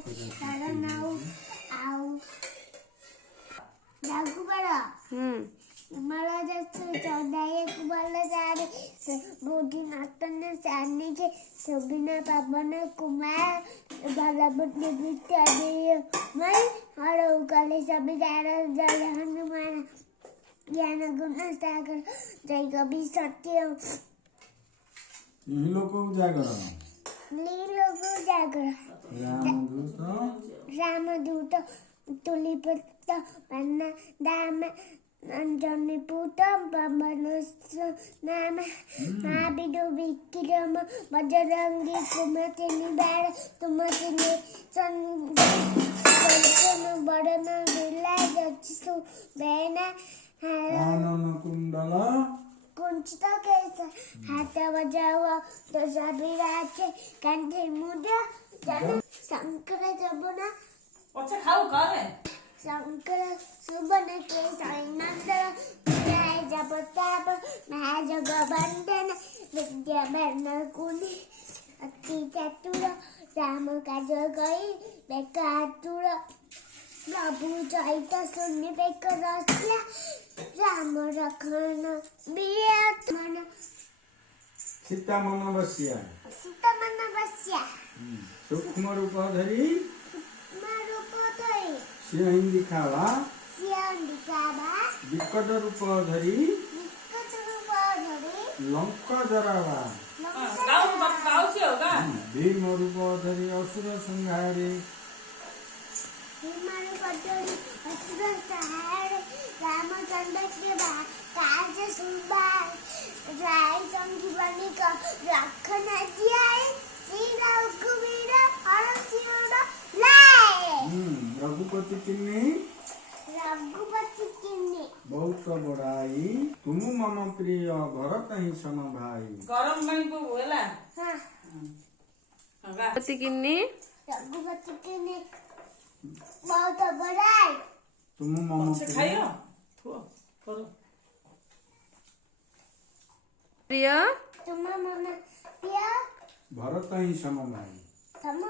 तारा now आउ जागु बड़ा मला जैसे चौदाई कुमार सारे बोधी नातन सानी के सबिना पावन कुमार भलबुद्धि विद्या दे मैं हर उकाले सभी जारा जय हनुमान ज्ञान गुण सागर जय कवि सत्य लोको जागर रामदूत तुलिपत पन्ना दाम अंजनी पुत बमनुष्य नाम महाविदु विक्रम बजरंगी कुमति निवार तुमति संसन बड़न बिला जचसु बेना आनन कुंडला कुंचित कैसा हाथ बजाओ तो विराजे कंठे मुद्रा जन शंकर जमुना अच्छा खाओ करे शंकर सुबन के साइनंदर जय जपताप महाजगवंदन विद्यावर्ण कुनि अति चतुर राम काज गई बेकातुर प्रभु चैत शून्य बेक रसिया राम रखन बियत मन सीता मन बसिया सीता मन बसिया सूक्ष्म रूप धरी रूप धरी सिंह दिखावा विकट रूप धरी लंका जरावा भीम रूप धरी असुर संहारे रामचंद्र के कार्य सुनबार राय संजीवनी का रखन जियाए श्री रघुवीर हरसिर लाए रघुपति किन्नी बहुत बड़ाई तुम मम प्रिय भरत ही सम भाई गरम पानी को होला हां रघुपति किन्नी बहुत बड़ाई तुम मम खाइयो प्रिय तुम मम प्रिय भरत ही सम भाई सम